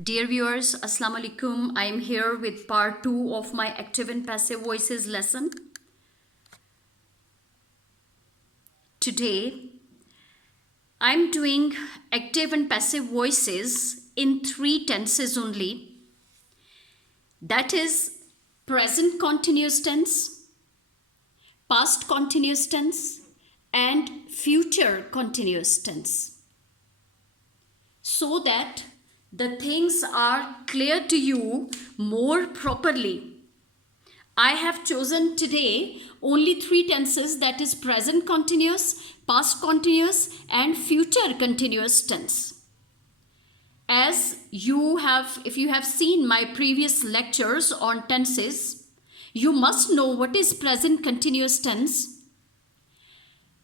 Dear viewers, Assalamu alaikum. I am here with part 2 of my active and passive voices lesson. Today, I am doing active and passive voices in 3 tenses only. That is present continuous tense, past continuous tense, and future continuous tense. So that the things are clear to you more properly. I have chosen today only 3 tenses, that is present continuous, past continuous, and future continuous tense. As if you have seen my previous lectures on tenses, you must know what is present continuous tense.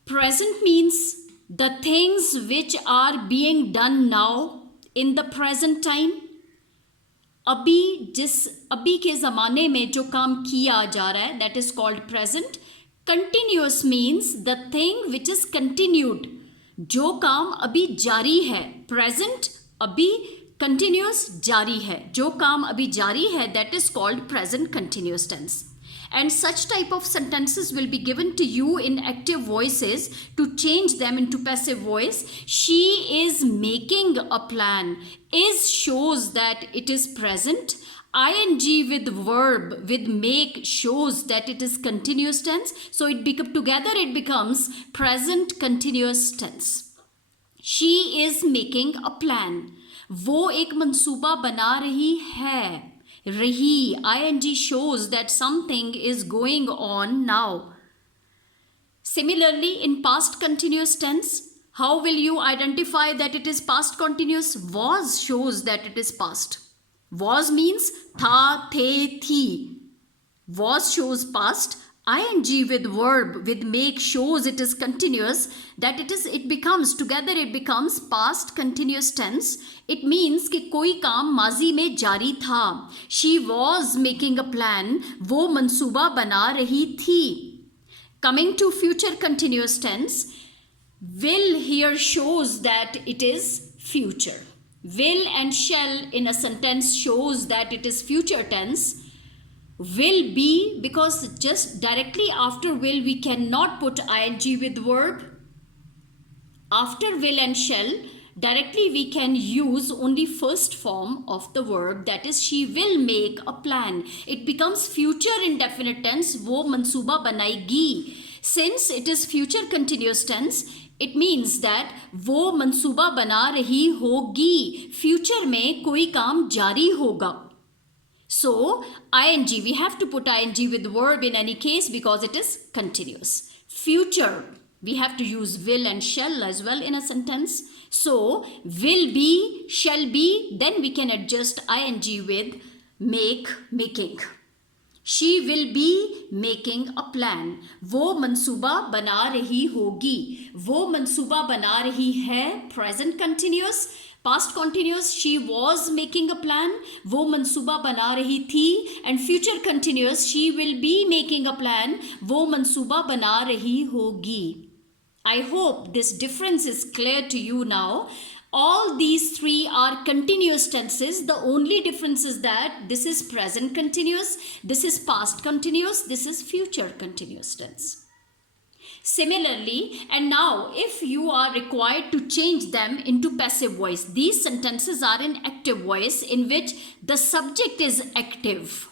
Present means the things which are being done now in the present time. अभी के ज़माने में जो काम किया जा रहा है, that is called present. Continuous means the thing which is continued, जो काम अभी जारी है. Present अभी, continuous जारी है, जो काम अभी जारी है, that is called present continuous tense. And such type of sentences will be given to you in active voices to change them into passive voice. She is making a plan. Is shows that it is present. Ing with verb with make shows that it is continuous tense. So together it becomes present continuous tense. She is making a plan. वो एक मंसूबा बना रही है. Rahi, ing shows that something is going on now. Similarly, in past continuous tense, how will you identify that it is past continuous? Was shows that it is past. Was means tha, the, thi. Was shows past. Ing with verb with make shows it is continuous, that it becomes past continuous tense. It means कि कोई काम माजी में जारी था. She was making a plan. वो मंसूबा बना रही थी. Coming to future continuous tense, will here shows that it is future. Will and shall in a sentence shows that it is future tense. Will be, because just directly after will we cannot put ing with verb. After will and shall, directly we can use only first form of the verb, that is she will make a plan. It becomes future indefinite tense. वो मंसूबा बनाएगी. Since it is future continuous tense, it means that वो मंसूबा बना रही होगी. Future में कोई काम जारी होगा. So, ing, we have to put ing with verb in any case because it is continuous. Future, we have to use will and shall as well in a sentence. So, will be, shall be, then we can adjust ing with making. She will be making a plan. वो मंसूबा बना रही होगी. वो मंसूबा बना रही है, present continuous. Past continuous, she was making a plan. वो मंसूबा बना रही थी. And future continuous, she will be making a plan. वो मंसूबा बना रही होगी. I hope this difference is clear to you now. All these 3 are continuous tenses. The only difference is that this is present continuous, this is past continuous, this is future continuous tense. Similarly, and now if you are required to change them into passive voice, these sentences are in active voice in which the subject is active.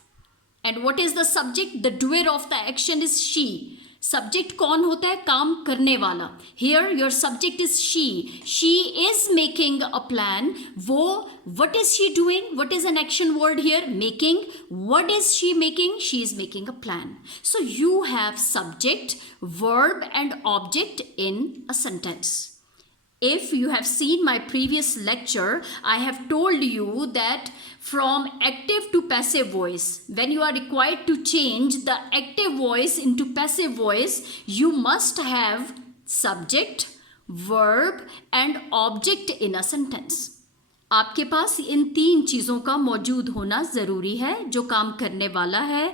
And what is the subject? The doer of the action is she. Subject कौन होता है? काम करने वाला. Here your subject is she. She is making a plan. वो, what is she doing? What is an action word here? Making. What is she making? She is making a plan. So you have subject, verb and object in a sentence. If you have seen my previous lecture, I have told you that from active to passive voice, when you are required to change the active voice into passive voice, you must have subject, verb and object in a sentence. आपके पास इन 3 चीज़ों का मौजूद होना ज़रूरी है. जो काम करने वाला है,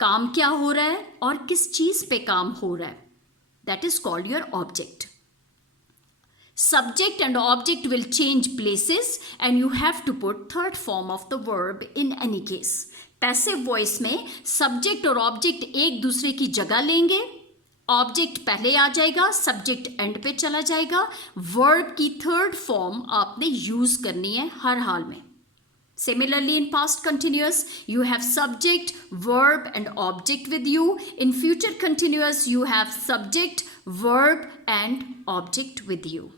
काम क्या हो रहा है और किस चीज़ पे काम हो रहा है. That is called your object. subject and object will change places and you have to put third form of the verb in any case. Passive voice में subject और object एक दूसरे की जगह लेंगे, ऑब्जेक्ट पहले आ जाएगा, सब्जेक्ट एंड पे चला जाएगा, वर्ब की थर्ड फॉर्म आपने यूज करनी है हर हाल में. Similarly, in past continuous, you have subject, verb, and object with you. In future continuous, you have subject, verb, and object with you.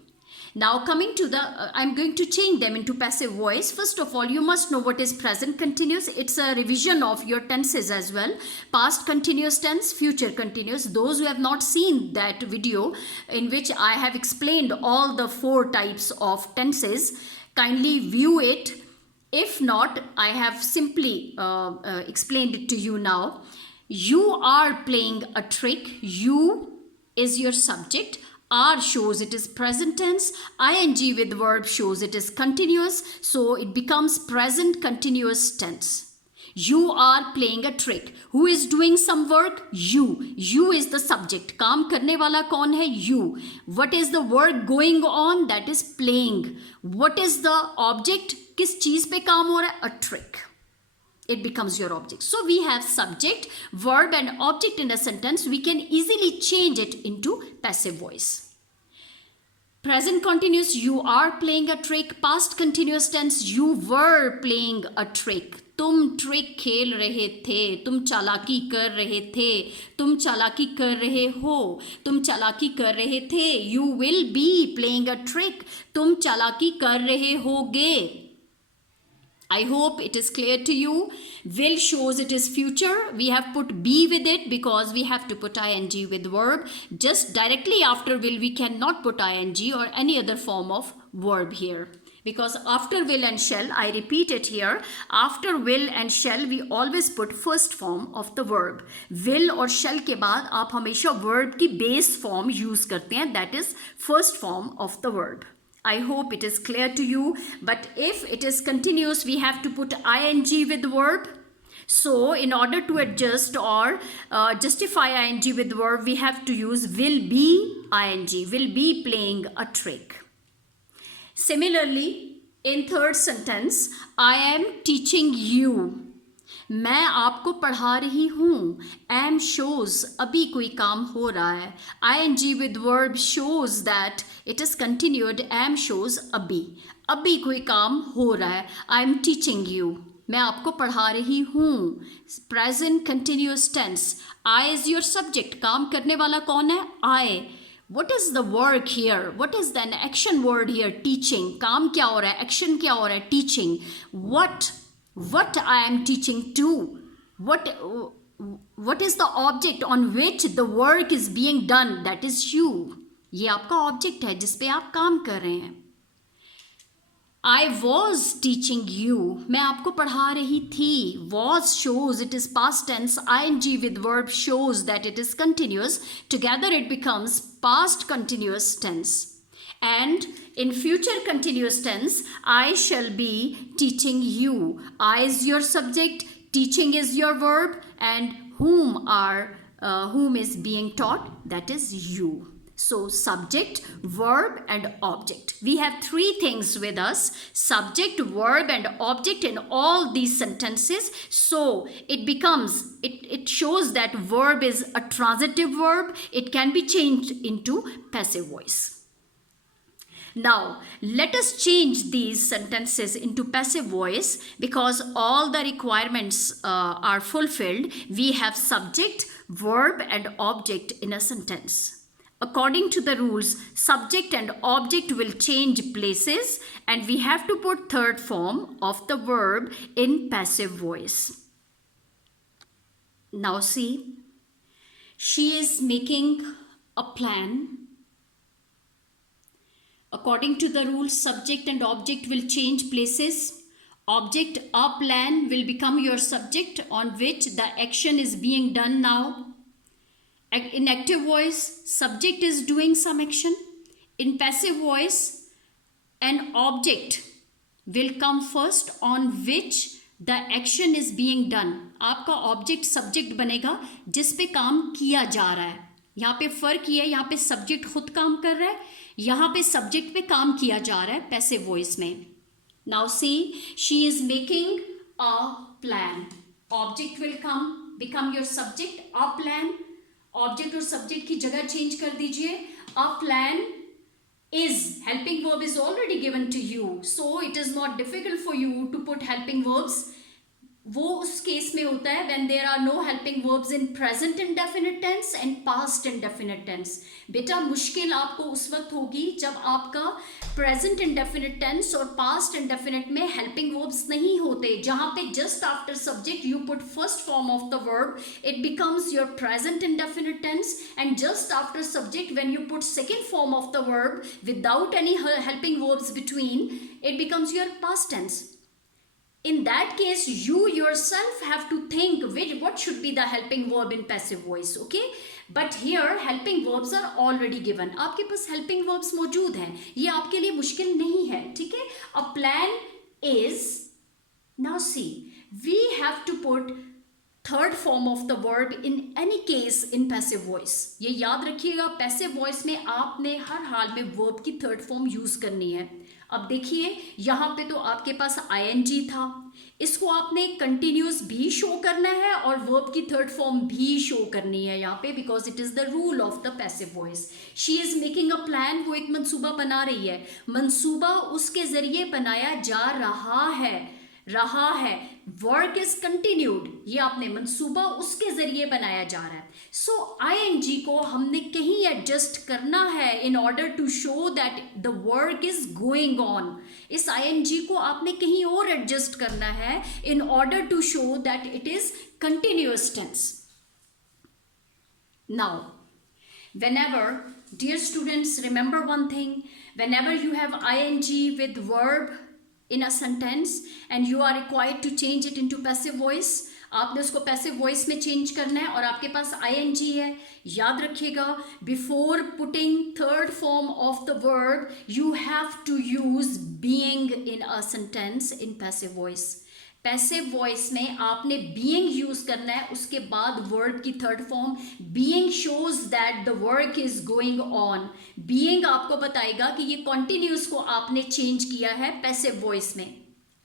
Now, coming to the, I'm going to change them into passive voice. First of all, you must know what is present continuous. It's a revision of your tenses as well. Past continuous tense, future continuous. Those who have not seen that video in which I have explained all the 4 types of tenses, kindly view it. If not, I have simply explained it to you now. You are playing a trick. You is your subject. Are shows it is present tense. Ing with verb shows it is continuous. So it becomes present continuous tense. You are playing a trick. Who is doing some work? You. You is the subject. काम करने वाला कौन है? You. What is the work going on? That is playing. What is the object? किस चीज पे काम हो रहा है? A trick. It becomes your object. So we have subject, verb and object in a sentence. We can easily change it into passive voice. Present continuous, you are playing a trick. Past continuous tense, you were playing a trick. तुम trick खेल रहे थे, तुम चालाकी कर रहे थे, तुम चालाकी कर रहे हो, तुम चालाकी कर रहे थे. You will be playing a trick. तुम चालाकी कर रहे होगे. I hope it is clear to you. Will shows it is future. We have put be with it because we have to put ing with verb. Just directly after will we cannot put ing or any other form of verb here. Because after will and shall, I repeat it here, after will and shall we always put first form of the verb. Will और shall के बाद आप हमेशा verb की base form use करते हैं, that is first form of the verb. I hope it is clear to you, but if it is continuous, we have to put ing with verb. So in order to adjust or justify ing with verb, we have to use will be ing, will be playing a trick. Similarly, in third sentence, I am teaching you. मैं आपको पढ़ा रही हूँ. am shows अभी कोई काम हो रहा है. ing with verb shows that it is continued. am shows अभी कोई काम हो रहा है. I am teaching you. मैं आपको पढ़ा रही हूँ. present continuous tense. I is your subject. काम करने वाला कौन है? I. What is the work here? What is the action word here? Teaching. काम क्या हो रहा है? Action क्या हो रहा है? Teaching. What I am teaching to? What is the object on which the work is being done? That is you. ये आपका object है जिस पे आप काम कर रहे हैं. I was teaching you. मैं आपको पढ़ा रही थी. Was shows it is past tense. ing with verb shows that it is continuous. Together it becomes past continuous tense. And in future continuous tense, I shall be teaching you. I is your subject, teaching is your verb, and whom is being taught, that is you. So subject, verb and object. We have 3 things with us: subject, verb and object in all these sentences. So it shows that verb is a transitive verb. It can be changed into passive voice. Now, let us change these sentences into passive voice because all the requirements are fulfilled. We have subject, verb and object in a sentence. According to the rules, subject and object will change places and we have to put third form of the verb in passive voice. Now see, she is making a plan. According to the rules, subject and object will change places. Object, a plan, will become your subject on which the action is being done now. In active voice, subject is doing some action. In passive voice, an object will come first on which the action is being done. आपका object subject बनेगा जिस पे काम किया जा रहा है. यहाँ पे फर्क ये है, यहाँ पे subject खुद काम कर रहा है, यहाँ पे सब्जेक्ट पे काम किया जा रहा है पैसिव वॉइस में. Now see, she is making a plan. Object will come become your subject. A plan, object और सब्जेक्ट की जगह चेंज कर दीजिए. A plan is, helping verb is already given to you, so it is not difficult for you to put helping verbs. वो उस case में होता है when there are no helping verbs in present indefinite tense and past indefinite tense. बेटा मुश्किल आपको उस वक्त होगी जब आपका present indefinite tense और past indefinite में helping verbs नहीं होते, जहाँ पे just after subject you put first form of the verb, it becomes your present indefinite tense, and just after subject when you put second form of the verb without any helping verbs between, it becomes your past tense. In that case, you yourself have to think what should be the helping verb in passive voice, okay? But here helping verbs are already given. आपके पास helping verbs मौजूद हैं, ये आपके लिए मुश्किल नहीं है, ठीक है? A plan is, now see, we have to put third form of the verb in any case in passive voice. ये याद रखिएगा, passive voice में आपने हर हाल में verb की third form use करनी है. अब देखिए यहाँ पे तो आपके पास ing था, इसको आपने कंटिन्यूस भी शो करना है और वर्ब की थर्ड फॉर्म भी शो करनी है यहाँ पे, because it is the rule of the passive voice. She is making a plan, वो एक मंसूबा बना रही है. मंसूबा उसके जरिए बनाया जा रहा है. वर्क इज कंटिन्यूड, ये आपने मंसूबा उसके जरिए बनाया जा रहा है. सो आईएनजी को हमने कहीं एडजस्ट करना है in order to show that the work is going on. इस आईएनजी को आपने कहीं और एडजस्ट करना है in order to show that it is continuous tense. Now whenever, dear students, remember one thing, whenever you have ing with verb in a sentence and you are required to change it into passive voice, आपने उसको passive voice में change करना है और आपके पास ing है. याद रखिएगा, before putting third form of the verb you have to use being in a sentence in passive voice. Passive voice में आपने बीइंग यूज करना है, उसके बाद वर्ब की third form. Being shows that the work is going on. Being आपको बताएगा कि ये कॉन्टिन्यूस को आपने चेंज किया है पैसिव वॉइस में.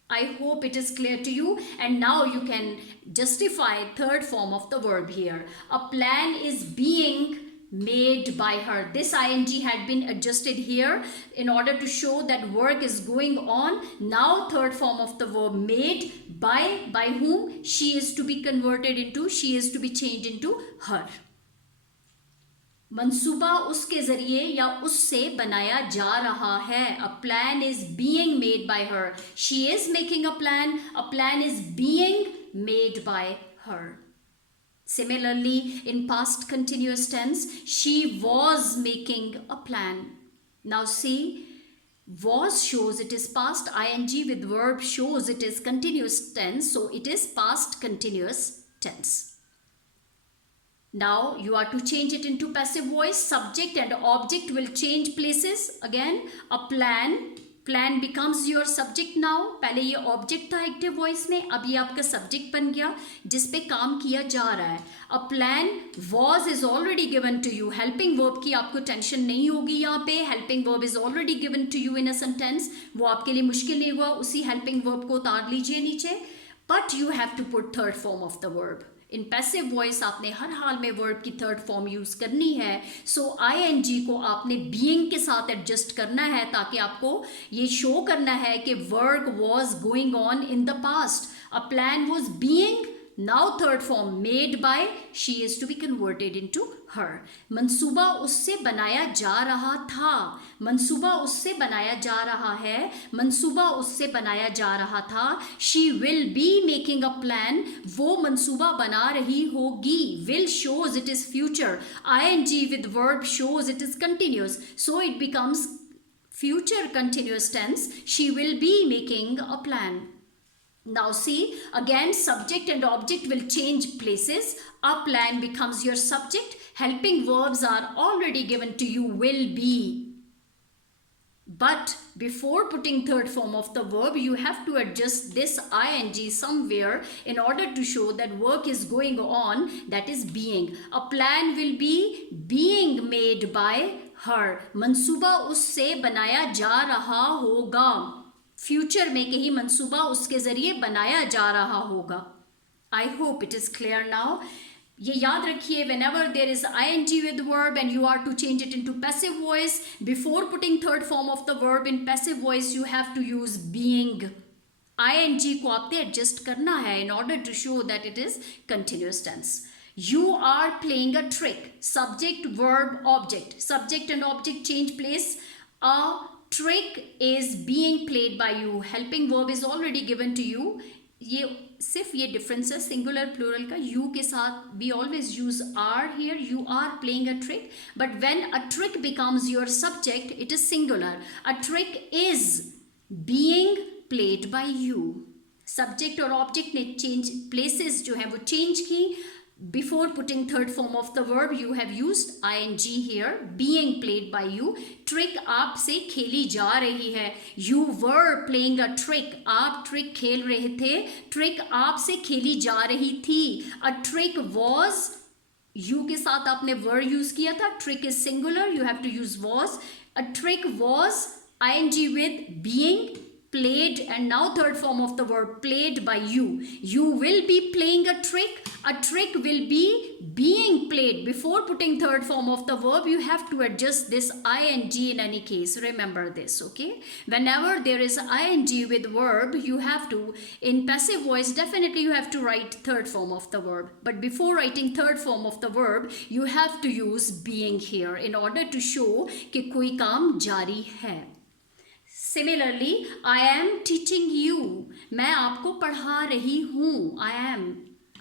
I hope it is clear to you, and now you can justify third form of the verb here. A plan is being made by her. This ing had been adjusted here in order to show that work is going on. Now third form of the verb made by whom? She is to be converted into, she is to be changed into her. मंसूबा उसके जरिए या उससे बनाया जा रहा है. A plan is being made by her. She is making a plan is being made by her. Similarly, in past continuous tense, she was making a plan. Now see, was shows it is past, ing with verb shows it is continuous tense, so it is past continuous tense. Now you are to change it into passive voice. Subject and object will change places. Again, a plan becomes your subject now. पहले ये object था active voice में, अब ये आपका subject बन गया जिस पे काम किया जा रहा है. A plan was is already given to you. Helping verb की आपको टेंशन नहीं होगी यहाँ पे. Helping verb is already given to you in a sentence. वो आपके लिए मुश्किल नहीं हुआ. उसी helping verb को उतार लीजिए नीचे. But you have to put third form of the verb. In passive voice आपने हर हाल में वर्ब की थर्ड फॉर्म यूज करनी है. सो आईएनजी को आपने बीइंग के साथ एडजस्ट करना है ताकि आपको ये शो करना है कि work was going on in the past. A plan was being, now third form made by, she is to be converted into her. मंसूबा उससे बनाया जा रहा था, मंसूबा उससे बनाया जा रहा है, मंसूबा उससे बनाया जा रहा था. She will be making a plan, वो मंसूबा बना रही होगी. Will shows it is future. ing with verb shows it is continuous, so it becomes future continuous tense. She will be making a plan. Now see, again subject and object will change places. A plan becomes your subject. Helping verbs are already given to you, will be. But before putting third form of the verb, you have to adjust this ing somewhere in order to show that work is going on, that is being. A plan will be being made by her. मंसूबा उससे बनाया जा रहा होगा. Future में कहीं मंसूबा उसके जरिए बनाया जा रहा होगा. I hope it is clear now. ये याद रखिए, whenever there is ing with verb and you are to change it into passive voice, before putting third form of the verb in passive voice, you have to use being. ing को आपने adjust करना है in order to show that it is continuous tense. You are playing a trick. Subject, verb, object. Subject and object change place. A trick is being played by you. Helping verb is already given to you. ये सिर्फ ये difference है singular plural का. You के साथ we always use are here. You are playing a trick, but when a trick becomes your subject it is singular. A trick is being played by you. Subject और object ने change places जो है वो change की. Before putting third form of the verb, you have used ing here, being played by you. Trick आपसे खेली जा रही है. You were playing a trick. आप trick खेल रहे थे. Trick आपसे खेली जा रही थी. A trick was, you के साथ आपने were use किया था. Trick is singular, you have to use was. A trick was ing with being played, and now third form of the verb played by you. You will be playing a trick. A trick will be being played. Before putting third form of the verb, you have to adjust this ing in any case. Remember this, okay? Whenever there is ing with verb, you have to, in passive voice, definitely you have to write third form of the verb. But before writing third form of the verb, you have to use being here in order to show कि कोई काम जारी है. Similarly, I am teaching you. मैं आपको पढ़ा रही हूँ. I am.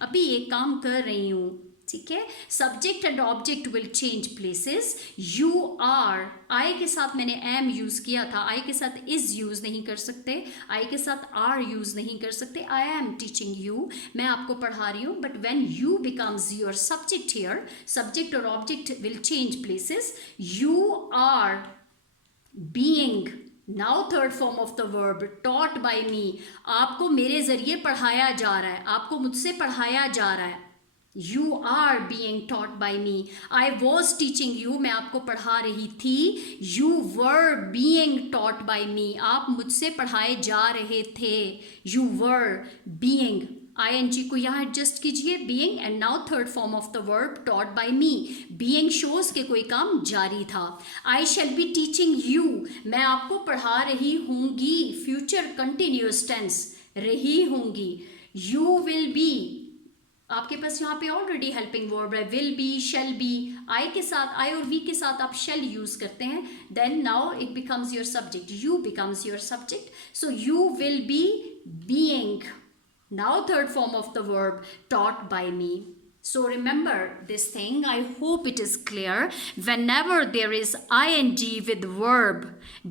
अभी एक काम कर रही हूँ. ठीक है. Subject and object will change places. You are, I के साथ मैंने एम यूज किया था. आई के साथ इज यूज नहीं कर सकते. आई के साथ आर यूज नहीं कर सकते. I am teaching you. मैं आपको पढ़ा रही हूँ. But when you becomes your subject here, subject और object will change places. You are being. Now third form of the verb taught by me. आपको मेरे जरिए पढ़ाया जा रहा है. आपको मुझसे पढ़ाया जा रहा है. You are being taught by me. I was teaching you. मैं आपको पढ़ा रही थी. You were being taught by me. आप मुझसे पढ़ाए जा रहे थे. You were being. ing को यहाँ एडजस्ट कीजिए. being and now third form of the verb taught by me. being shows के कोई काम जारी था. I shall be teaching you. मैं आपको पढ़ा रही हूँगी. future continuous tense. रही हूँगी. you will be. आपके पास यहाँ पे ऑलरेडी हेल्पिंग वर्ब है. Will be, shall be. I के साथ, आई और वी के साथ आप शैल यूज करते हैं. Then now it becomes your subject. You becomes your subject. So you will be being. Now third form of the verb taught by me. So remember this thing. I hope it is clear. Whenever there is ing with verb,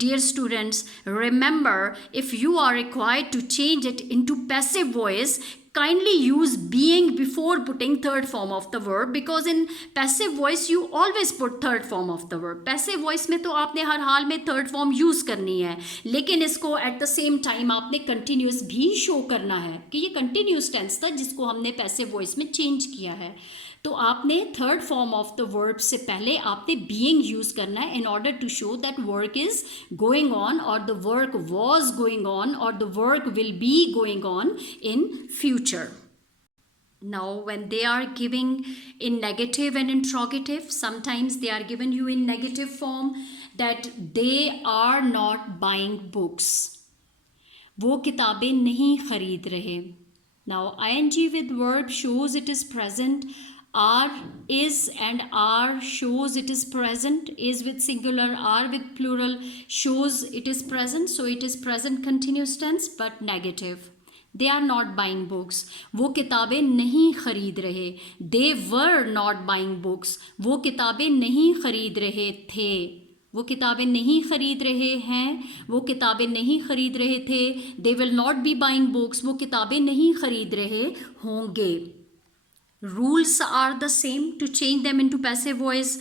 dear students, remember if you are required to change it into passive voice, kindly use being before putting third form of the verb, because in passive voice you always put third form of the verb. passive voice में तो आपने हर हाल में third form use करनी है, लेकिन इसको at the same time आपने continuous भी शो करना है कि ये continuous tense था जिसको हमने passive voice में change किया है. तो आपने third form of the verb से पहले आपने बीइंग यूज करना है in order to show that work is going on, और the work was going on, और the work will be going on in future. Now, when they are giving in negative and interrogative, sometimes they are given you in negative form that they are not buying books. वो किताबें नहीं खरीद रहे. Now, ing with verb shows it is present. Are is and are shows it is present. Is with singular, are with plural shows it is present. So it is present continuous tense but negative. They are not buying books. वो किताबें नहीं खरीद रहे. They were not buying books. वो किताबें नहीं खरीद रहे थे. वो किताबें नहीं खरीद रहे हैं. वो किताबें नहीं खरीद रहे थे. They will not be buying books. वो किताबें नहीं खरीद रहे होंगे. Rules are the same to change them into passive voice.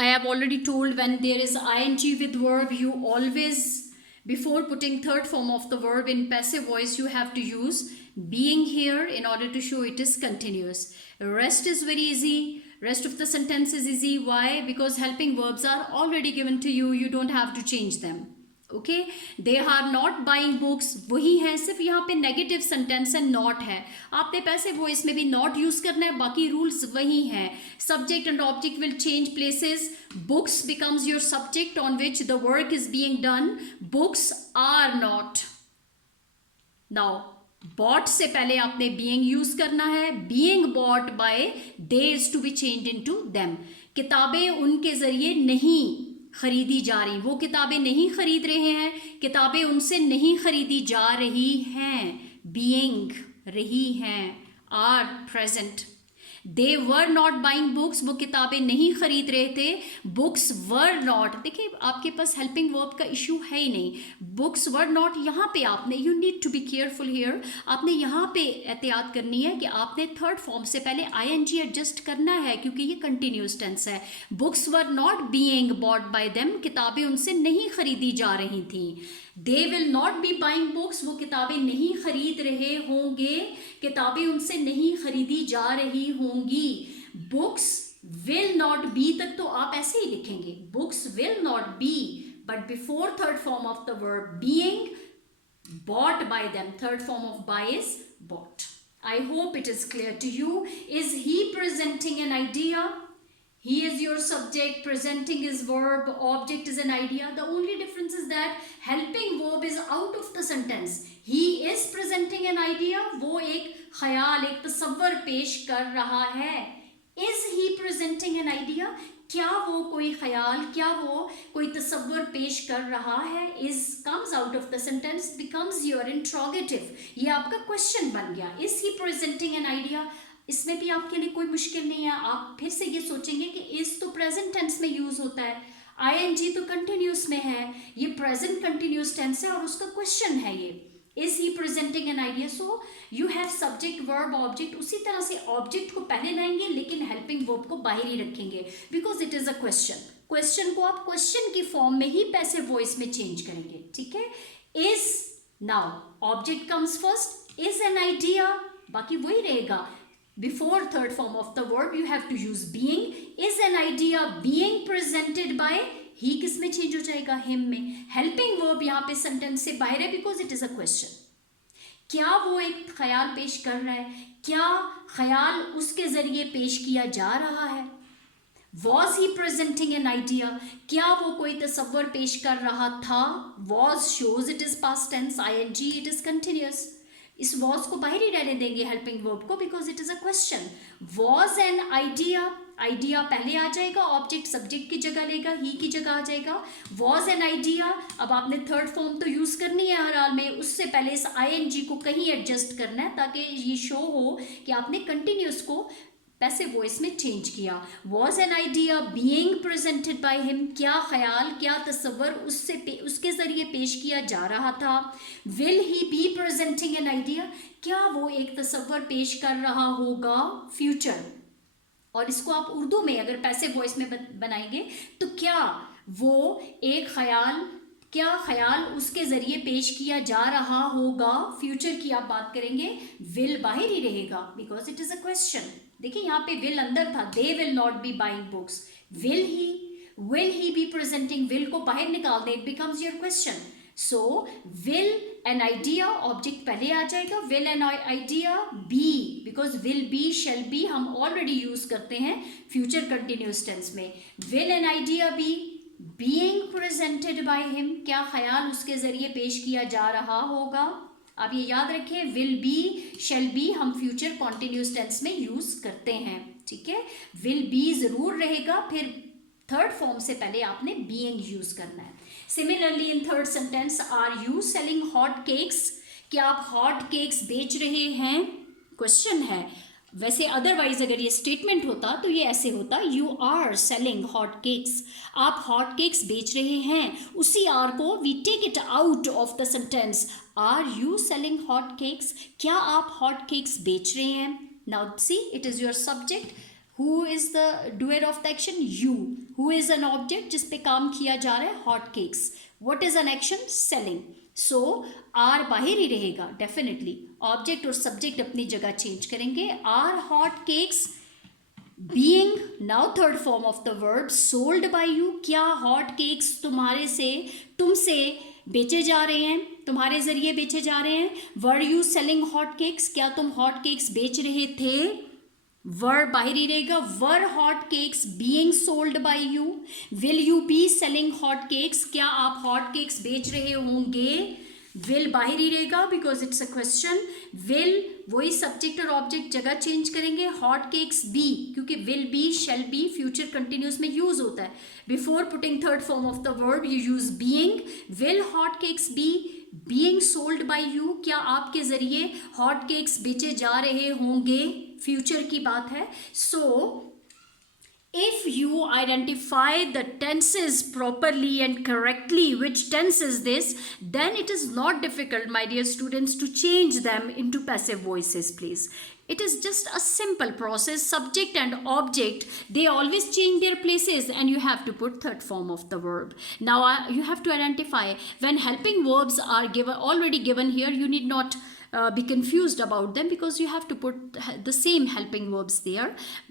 I have already told when there is ing with verb, you always, before putting third form of the verb in passive voice, you have to use being here in order to show it is continuous. Rest is very easy. Rest of the sentence is easy. Why? Because helping verbs are already given to you. You don't have to change them. Okay, they are not buying books वही है, सिर्फ यहाँ पे negative sentence है, not है. आपने पैसे voice में भी नॉट यूज करना है, बाकी रूल्स वही हैं. Subject and object will change places. Books becomes your subject on which the work is being done. Books are not. Now bought से पहले आपने बीइंग यूज करना है. Being bought by they is to be changed into them. किताबें उनके जरिए नहीं खरीदी जा रही, वो किताबें नहीं खरीद रहे हैं, किताबें उनसे नहीं खरीदी जा रही हैं. बीइंग रही हैं, are present. They were not buying books, वो किताबें नहीं खरीद रहे थे. बुक्स वर नॉट, देखिए आपके पास हेल्पिंग वर्ब का इशू है ही नहीं. बुक्स वर नॉट, यहाँ पे आपने, you need to be careful here, आपने यहाँ पे एहतियात करनी है कि आपने थर्ड फॉर्म से पहले आईएनजी एडजस्ट करना है, क्योंकि ये कंटिन्यूस टेंस है. Books were not being bought bye them, किताबें उनसे नहीं खरीदी जा रही थी. दे will not be buying books, वो किताबें नहीं खरीद रहे होंगे, किताबें उनसे नहीं खरीदी जा रही होंगी. बुक्स विल नॉट बी तक तो आप ऐसे ही लिखेंगे, books will not B, but before third form of the verb being, bought by them. Third form of buy is bought. I hope it is clear to you. Is he presenting an idea? He is your subject, presenting is verb, object is an idea. The only difference is that helping verb is out of the sentence. He is presenting an idea. वो एक ख्याल, एक तसव्वुर पेश कर रहा है. Is he presenting an idea? क्या वो कोई ख्याल, क्या वो कोई तसव्वुर पेश कर रहा है. Is comes out of the sentence, becomes your interrogative. ये आपका क्वेश्चन बन गया. Is he presenting an idea? इसमें भी आपके लिए कोई मुश्किल नहीं है. आप फिर से ये सोचेंगे कि इस तो प्रेजेंट टेंस में यूज होता है, आईएनजी तो कंटिन्यूस में है, ये प्रेजेंट कंटिन्यूस टेंस है और उसका क्वेश्चन है ये. Is he presenting an idea. So you have subject verb object. उसी तरह से ऑब्जेक्ट को पहले लाएंगे लेकिन हेल्पिंग वर्ब को बाहर ही रखेंगे, because it is a question. Question को आप क्वेश्चन की फॉर्म में ही पैसिव वॉइस में चेंज करेंगे. ठीक है. Is, now object comes first, is an idea, बाकी वही रहेगा. Before third form of the verb you have to use being. Is an idea being presented by, he किस में change हो जाएगा, him में. helping verb यहाँ पे sentence से बाहर है because it is a question. क्या वो एक ख्याल पेश कर रहा है, क्या ख्याल उसके जरिए पेश किया जा रहा है. Was he presenting an idea? क्या वो कोई तसव्वुर पेश कर रहा था. Was shows it is past tense, ing it is continuous. इस वॉज को बाहर ही रहने देंगे हेल्पिंग वर्ब को, because it is a question. Was an idea, idea पहले आ जाएगा, ऑब्जेक्ट सब्जेक्ट की जगह लेगा, ही की जगह आ जाएगा. Was an idea. अब आपने थर्ड फॉर्म तो यूज करनी है हर हाल में, उससे पहले इस आईएनजी को कहीं एडजस्ट करना है ताकि ये शो हो कि आपने कंटिन्यूस को पैसिव वॉइस में चेंज किया. Was an idea being presented by him, क्या ख्याल, क्या तसव्वुर उसके जरिए पेश किया जा रहा था. Will he be presenting an idea, क्या वो एक तसव्वुर पेश कर रहा होगा, फ्यूचर. और इसको आप उर्दू में अगर पैसिव वॉइस में बनाएंगे तो क्या वो एक ख्याल, क्या ख्याल उसके जरिए पेश किया जा रहा होगा, फ्यूचर की आप बात करेंगे. विल बाहर ही रहेगा because it is a question. देखिए यहाँ पे विल अंदर था. They will not be buying books. Will he be presenting, will को बाहर निकाल दे, it becomes your question. So will an idea, object पहले आ जाएगा. Will an idea be, because will be shall be हम ऑलरेडी यूज करते हैं फ्यूचर कंटिन्यूस टेंस में. Will an idea be being presented by him, क्या ख्याल उसके जरिए पेश किया जा रहा होगा. आप ये याद रखें, विल बी शेल बी हम फ्यूचर कॉन्टिन्यूस टेंस में यूज करते हैं. ठीक है. विल बी जरूर रहेगा, फिर थर्ड फॉर्म से पहले आपने बीइंग यूज करना है. Similarly in third sentence, are you selling hot cakes, क्या आप हॉट केक्स बेच रहे हैं, क्वेश्चन है. वैसे अदरवाइज अगर ये स्टेटमेंट होता तो ये ऐसे होता, you are selling hot cakes, आप हॉट केक्स बेच रहे हैं. उसी आर को we take it out of the sentence. Are you selling hot cakes, क्या आप हॉट केक्स बेच रहे हैं. Now see, it is your subject. Who is the doer of the action, you. Who is an object जिस पे काम किया जा रहा है, hot cakes. What is an action, selling. So are बाहर ही रहेगा डेफिनेटली. ऑब्जेक्ट और सब्जेक्ट अपनी जगह चेंज करेंगे. Are hot cakes being, now third form of the verb, sold by you, क्या hot cakes तुम्हारे से, तुमसे बेचे जा रहे हैं, तुम्हारे जरिए बेचे जा रहे हैं. were you selling hot cakes, क्या तुम hot cakes बेच रहे थे. वर बाहरी रहेगा. Were hot cakes being sold by you. Will you be selling hot cakes, क्या आप हॉट केक्स बेच रहे होंगे. विल बाहरी रहेगा because it's a question. Will वही सब्जेक्ट और ऑब्जेक्ट जगह चेंज करेंगे. हॉट केक्स बी, क्योंकि will be shall be future continuous में यूज होता है. Before putting third form of the verb you use being. Will hot cakes be being sold by you, क्या आपके जरिए हॉट केक्स बेचे जा रहे होंगे. फ्यूचर की बात है. सो if you identify the tenses properly and correctly, which tense is this, then it is not difficult, my dear students, to change them into passive voices, please. It is just a simple process. Subject and object, they always change their places, and you have to put third form of the verb. Now you have to identify when helping verbs are already given here. You need not be confused about them because you have to put the same helping verbs there.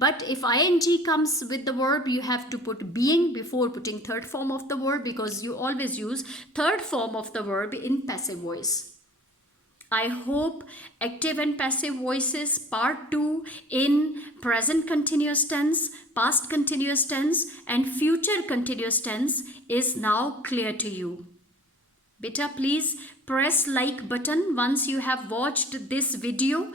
But if ing comes with the verb, you have to put being before putting third form of the verb, because you always use third form of the verb in passive voice. I hope active and passive voices part 2 in present continuous tense, past continuous tense and future continuous tense is now clear to you. बेटा please press like button once you have watched this video.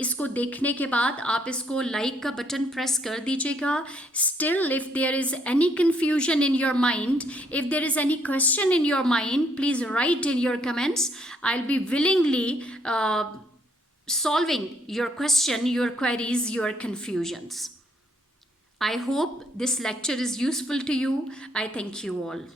इसको देखने के बाद आप इसको like का button press कर दीजिएगा. Still if there is any confusion in your mind, if there is any question in your mind, please write in your comments. I will be willingly solving your question, your queries, your confusions. I hope this lecture is useful to you. I thank you all.